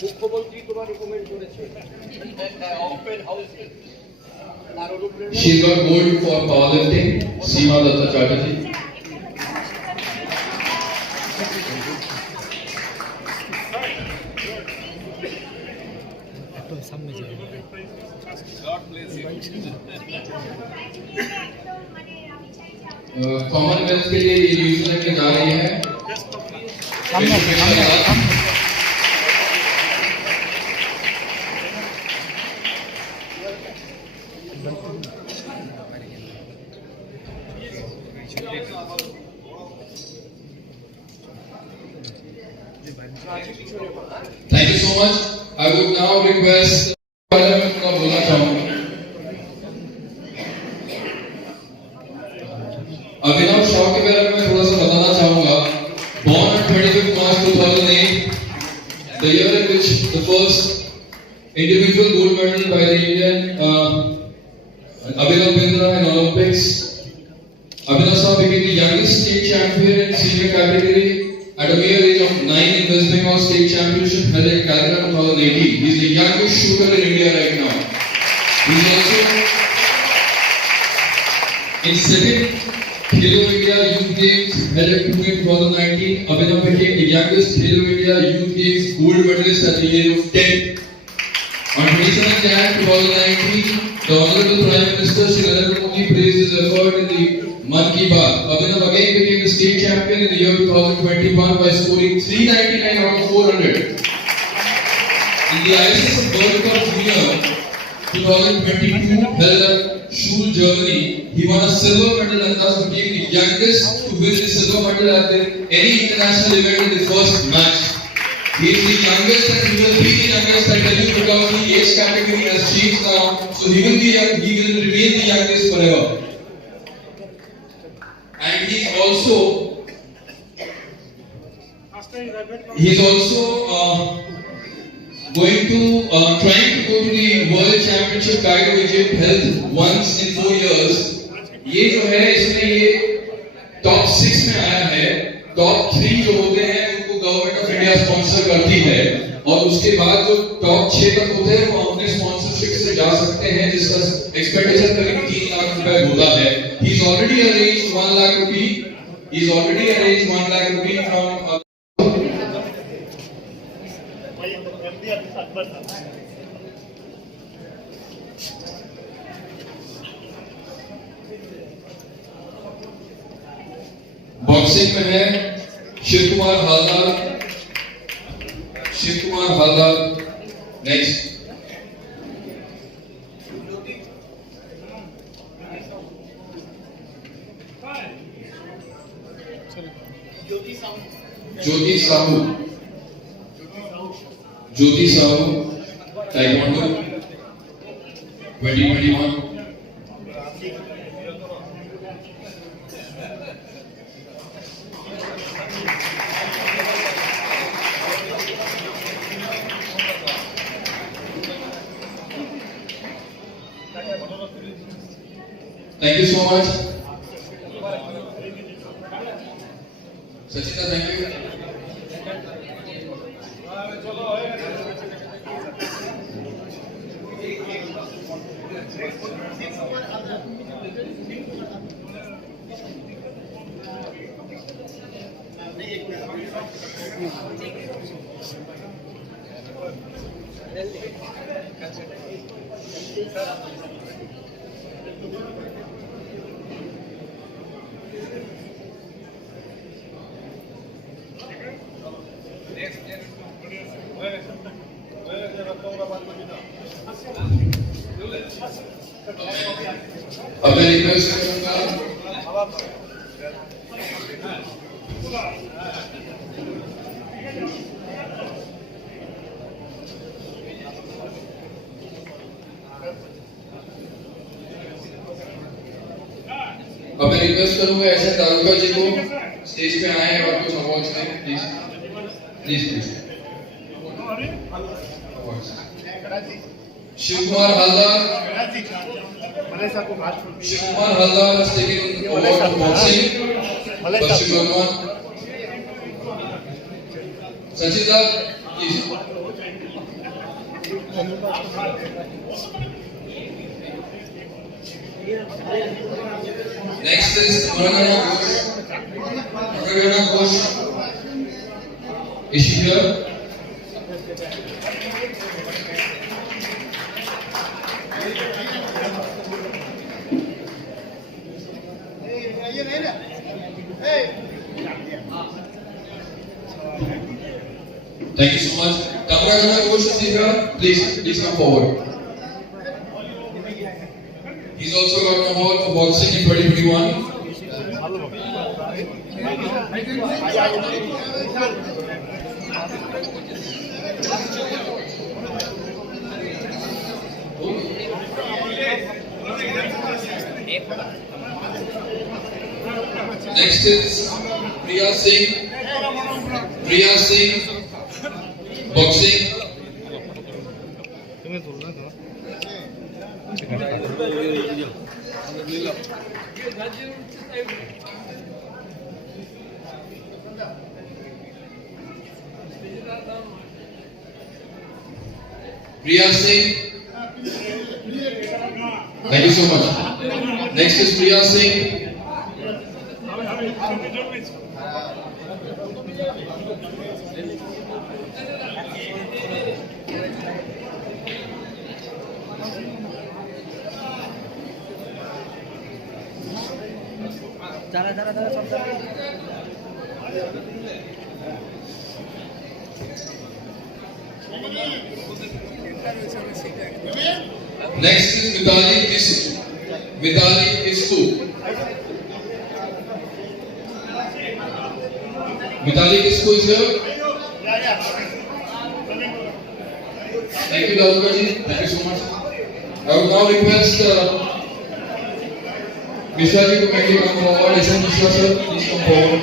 মুখ্যমন্ত্রী তোমার রিকমেন্ড করেছে ওপেন হাউসে She got gold for powerlifting, Seema Datta Chatterjee. Commonwealth के लिए ये न्यूजीलैंड में जा रही है। Thank you so much. I would now request का बोलना चाहूंगा। अभिनव शाह के बारे में थोड़ा सा बताना चाहूंगा। Born on 25 March 2008, the year in which the first individual gold medal by the Indian Abhinav Bindra in Olympics. Abhinav Shah became the youngest state champion in senior category at a mere age of 9 in West Bengal State Championship held in Calcutta 2018. He is the youngest shooter in India right now. He is also in second Khelo India Youth Games held in Pune 2019. Abhinav became the youngest Khelo India Youth Games gold medalist at the age of 10. On 27 Jan 2019, the Honorable Prime Minister Shri Narendra Modi praised his effort in the Mann Ki Baat. Abhinav again became the state champion in the year 2021 by scoring 399 out of 400. In the ISS World Cup Junior 2022 held at Schule, Germany, he won a silver medal and thus became the youngest to win the silver medal at any international event in the first match. He is the youngest and he will be the youngest, I tell you, because the age category has changed now, so he will remain the youngest forever. And he is also trying to go to the World Championship Kaido Egypt held once in 4 years. ये जो है इसमें ये top 6 में आया है। Top 3 जो होते हैं उनको गवर्नमेंट ऑफ इंडिया स्पॉन्सर करती है और उसके बाद जो टॉप 6 तक होते हैं वो अपने स्पॉन्सरशिप से जा सकते हैं जिसका एक्सपेंडिचर करीब 3 लाख रुपए होता है। He is already arranged 1 lakh rupee. He is already arranged 1 lakh rupee from boxing में है Shiv Kumar Haldar next Jyoti Sahu taekwondo 2021 Thank you so much. Sachita, thank you. अब मैं रिक्वेस्ट करूंगा ऐसे दारोगा जी को स्टेज पे आए और कुछ अवार्ड्स दें please please please. Shivkumar Haldar has taken award for boxing. Pashim Burman. Sachita, please. Next is Murangana Ghosh. Murangana Ghosh. Is she here? Thank you so much. Kamragana Ghosh is here. Please come forward. He's also got an award for boxing in 2021. Next is Priya Singh. Boxing. Priya Singh. Thank you so much. Next is Priya Singh. Next is Mitali Kisku. Mitali Kisku is here. Thank you, Daruka ji. Thank you so much. I would now request Mishra ji to kindly come forward. Ishan Mishra sir, please come forward.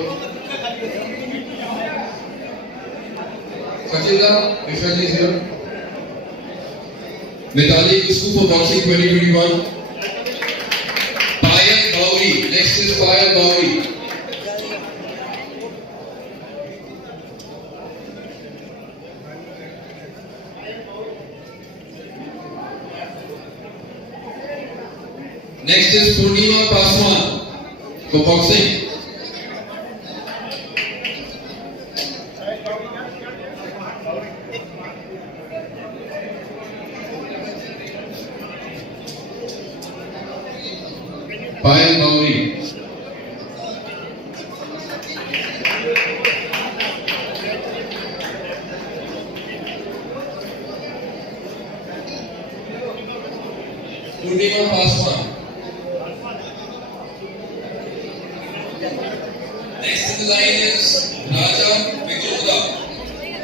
Sachita, Mishra ji is here. Mitali Kisku for boxing 2021. Payal Bauri. Next is Payal Bauri. Next is Purnima Paswan for boxing. Payal Bauri. Purnima Paswan. Next in the line is Raja Megoda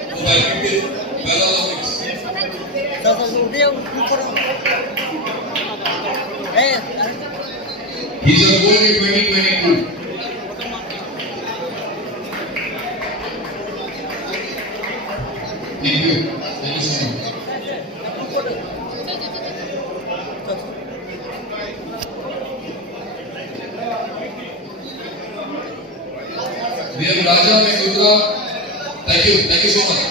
for badminton Paralympics. He's a gold in 2022. Thank you. Thank you so much. We have Raja Megoda. Thank you so much.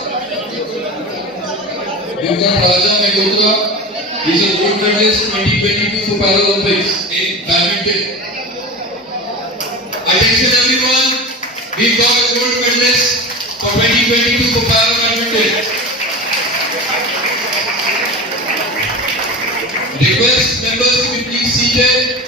We have got Raja Megoda. He's a gold medalist 2022 for Paralympics in badminton. Attention everyone, we've got a gold medalist for 2022 for Paralympic. Request members to be please seated.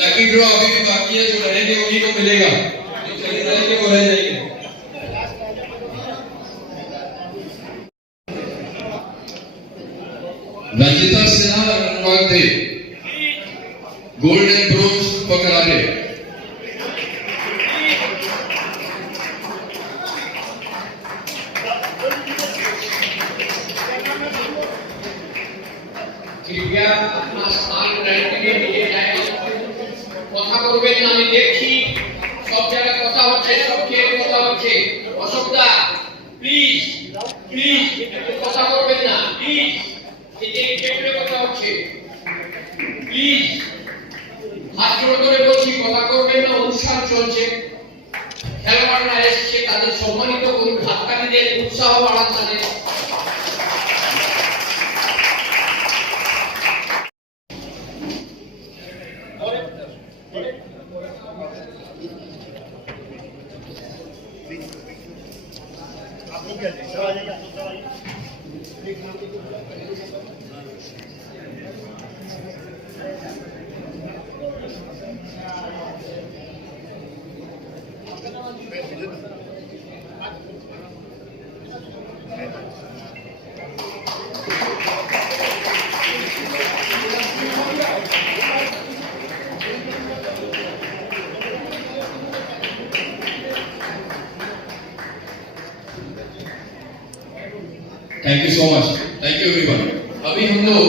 Lucky draw अभी भी बाकी है, जो रहेंगे उन्हीं को मिलेगा, जो चले जाएंगे वो रह जाएंगे। Ranjita Sinha and Anurag De, gold and bronze for karate. कृपया अपना स्थान ग्रहण के लिए কথা করবেন না, আমি দেখছি সব জায়গায় কথা হচ্ছে, সব কে কথা হচ্ছে। অশোকদা প্লিজ প্লিজ কথা করবেন না, প্লিজ এই যে কেটে কথা হচ্ছে, প্লিজ হাত জোড় করে বলছি কথা করবেন না, অনুষ্ঠান চলছে, খেলোয়াড়রা এসেছে, তাদের সম্মানিত করুন, হাততালিদের উৎসাহ বাড়ান তাদের। Thank you so much. Thank you everyone. अभी हम लोग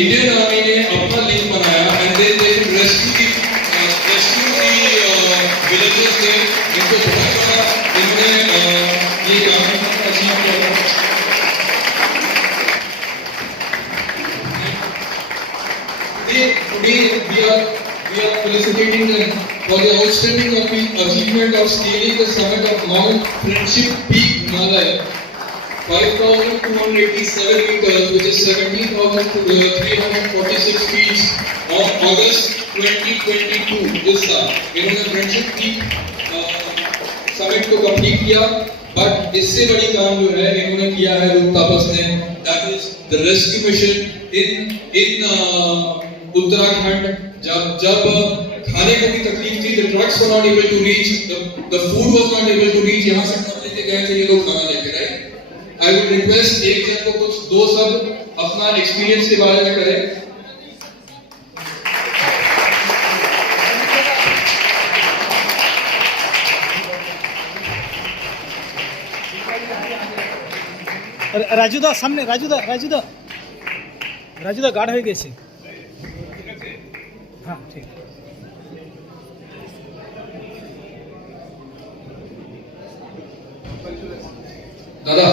इंडियन आर्मी ने अपना लिंक बनाया and then they rescue villages थे, इनको बहुत बड़ा इन्होंने ये काम अचीव किया। Today we are felicitating them for the outstanding achievement of scaling the summit of Mount Friendship Peak, Himalaya, 5,287 meters, which is 17,346 feet, on August 2022 this साल इन्होंने फ्रेंडशिप पीक समिट को कंप्लीट किया। बट इससे बड़ी काम जो है इन्होंने किया है रूप तापस ने, that is the rescue mission in Uttarakhand. जब खाने को भी तकलीफ थी, the trucks were not able to reach, the food was not able to reach, यहाँ से खाना लेके गए थे ये लोग, खाना लेके गए। I would request एक जन को कुछ दो सब अपना एक्सपीरियंस के बारे में करें। রাজুদা সামনে, রাজুদা গার্ড হয়ে গেছে। হ্যাঁ ঠিক। दादा